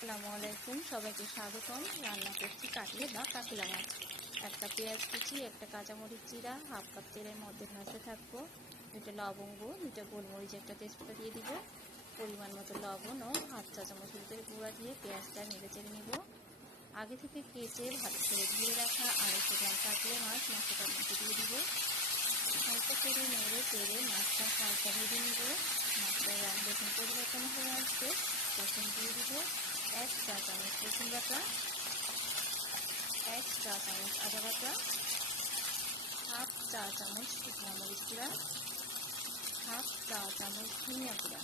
আসসালামু আলাইকুম, সবাইকে স্বাগতম। রান্না করছি কাটলে বা কাতলা মাছ। একটা পেঁয়াজ কুচি, একটা কাঁচামরিচ চিরা, হাফ কাপ তেলের মধ্যে ভাজতে থাকবো। 2টা লবঙ্গ, 2টা গোলমরিচ, একটা তেজপাতা দিয়ে দিব। পরিমাণ মতো লবণ ও হাফ চা চামচ হলুদের গুঁড়া দিয়ে পেঁয়াজটা নেড়ে চেড়ে নিব। আগে থেকে কেটে ভালো করে ধুয়ে রাখা 250 গ্রাম কাতলা মাছ মশলাটার মধ্যে দিয়ে দিব। হালকা করে নেড়ে চেড়ে মাছটা হালকা ভেজে নিব। মাছটার রং যখন পরিবর্তন হয়ে আসবে তখন দিয়ে দিব 1 চা চামচ রসুন বাটা, 1 চা চামচ আদা বাটা, হাফ চা চামচ শুকনো মরিচ গুঁড়া, হাফ চা চামচ ধনিয়া গুঁড়া।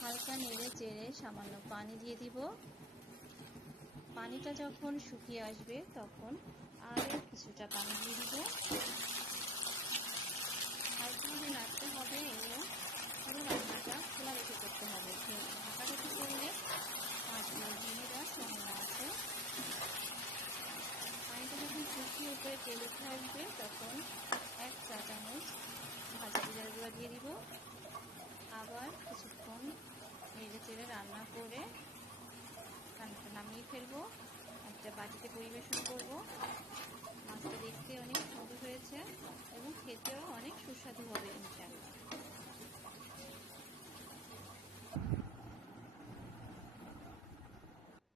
হালকা নেড়ে চেড়ে সামান্য পানি দিয়ে দিব। পানিটা যখন শুকিয়ে আসবে তখন আরও কিছুটা পানি দিয়ে দিব। হালকাভাবে নাড়তে হবে এবং পুরো রান্নাটা খোলা রেখে করতে হবে। ঢাকা রেখে করলে মাছগুলো ভেঙে যাওয়ার সম্ভাবনা আছে। পানিটা যখন শুকিয়ে উপরে তেল উঠে আসবে তখন 1 চা চামচ ভাজা জিরার গুঁড়া দিয়ে দিব। আবার কিছুক্ষণ নেড়ে চেড়ে রান্না করে রান্নাটা নামিয়ে ফেলবো। একটা বাটিতে পরিবেশন করব। মাছটা দেখতে অনেক সুন্দর হয়েছে এবং খেতেও অনেক সুস্বাদু হবে ইনশাআল্লাহ।